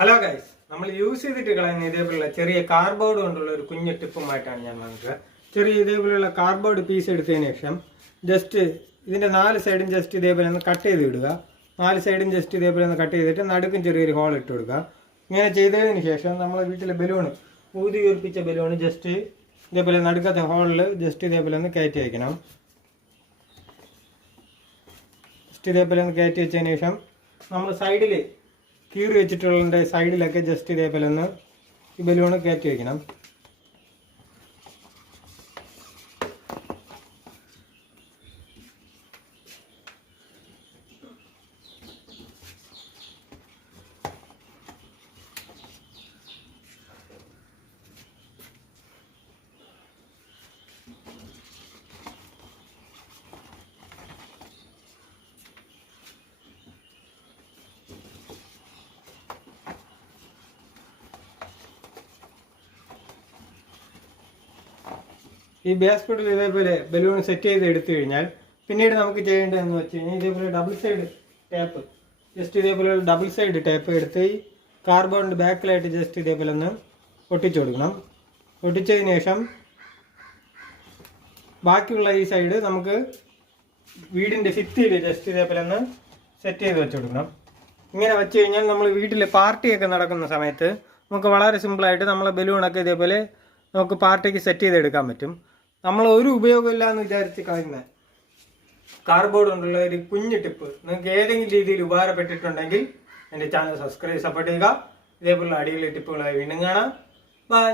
Hello guys, നമ്മൾ use ചെയ്തിട്ട് കളയുന്ന ഇതേപോലുള്ള ചെറിയ കാർഡ്ബോർഡ് കൊണ്ടുള്ള ഒരു കുഞ്ഞു ടിപ്പുമായിട്ടാണ് ഞാൻ വന്നത്. ചെറിയ ഇതേപോലെയുള്ള കാർഡ്ബോർഡ് പീസ് എടുത്തതിന് ശേഷം ജസ്റ്റ് ഇതിൻ്റെ 4 സൈഡും ജസ്റ്റ് ഇതേപോലെ ഒന്ന് കട്ട് ചെയ്ത് ഇടുക. 4 സൈഡും ജസ്റ്റ് ഇതേപോലെ ഒന്ന് കട്ട് ചെയ്തിട്ട് നടുക്കും ചെറിയൊരു ഹോൾ ഇട്ട് കൊടുക്കുക. ഇങ്ങനെ ചെയ്തതിന് ശേഷം നമ്മളെ വീട്ടിലെ ബലൂണ് ഊതി ഉയർപ്പിച്ച ബലൂണ് ജസ്റ്റ് ഇതേപോലെ നടുക്കത്തെ ഹോളിൽ ജസ്റ്റ് ഇതേപോലെ ഒന്ന് കയറ്റി വയ്ക്കണം. ജസ്റ്റ് ഇതേപോലെ ഒന്ന് കയറ്റി വെച്ചതിന് ശേഷം നമ്മൾ സൈഡിൽ കീറി വെച്ചിട്ടുള്ളതിൻ്റെ സൈഡിലൊക്കെ ജസ്റ്റ് ഇതേപോലെ ഒന്ന് ഈ ബലൂണ് കയറ്റി വയ്ക്കണം. ഈ ബേസ്പെഡിൽ ഇതേപോലെ ബലൂൺ സെറ്റ് ചെയ്ത് എടുത്തു കഴിഞ്ഞാൽ പിന്നീട് നമുക്ക് ചെയ്യേണ്ടതെന്ന് വെച്ച് കഴിഞ്ഞാൽ ഇതേപോലെ ഡബിൾ സൈഡ് ടേപ്പ് ജസ്റ്റ് ഇതേപോലെ ഡബിൾ സൈഡ് ടേപ്പ് എടുത്ത് ഈ കാർബോണിൻ്റെ ബാക്കിലായിട്ട് ജസ്റ്റ് ഇതേപോലെ ഒന്ന് ഒട്ടിച്ചു കൊടുക്കണം. ഒട്ടിച്ചതിന് ശേഷം ബാക്കിയുള്ള ഈ സൈഡ് നമുക്ക് വീടിൻ്റെ ഭിത്തിയിൽ ജസ്റ്റ് ഇതേപോലെ ഒന്ന് സെറ്റ് ചെയ്ത് വെച്ച് കൊടുക്കണം. ഇങ്ങനെ വെച്ച് കഴിഞ്ഞാൽ നമ്മൾ വീട്ടിൽ പാർട്ടിയൊക്കെ നടക്കുന്ന സമയത്ത് നമുക്ക് വളരെ സിമ്പിളായിട്ട് നമ്മളെ ബലൂണൊക്കെ ഇതേപോലെ നമുക്ക് പാർട്ടിക്ക് സെറ്റ് ചെയ്തെടുക്കാൻ പറ്റും. നമ്മൾ ഒരു ഉപയോഗമില്ല എന്ന് വിചാരിച്ച് കളയുന്ന കാർഡ്ബോർഡ് കൊണ്ടുള്ള ഒരു കുഞ്ഞു ടിപ്പ് നിങ്ങൾക്ക് ഏതെങ്കിലും രീതിയിൽ ഉപകാരപ്പെട്ടിട്ടുണ്ടെങ്കിൽ എൻ്റെ ചാനൽ സബ്സ്ക്രൈബ് സപ്പോർട്ട് ചെയ്യുക. ഇതേപോലുള്ള അടിപൊളി ടിപ്പുകളായി വീണ്ടും കാണാം. ബൈ.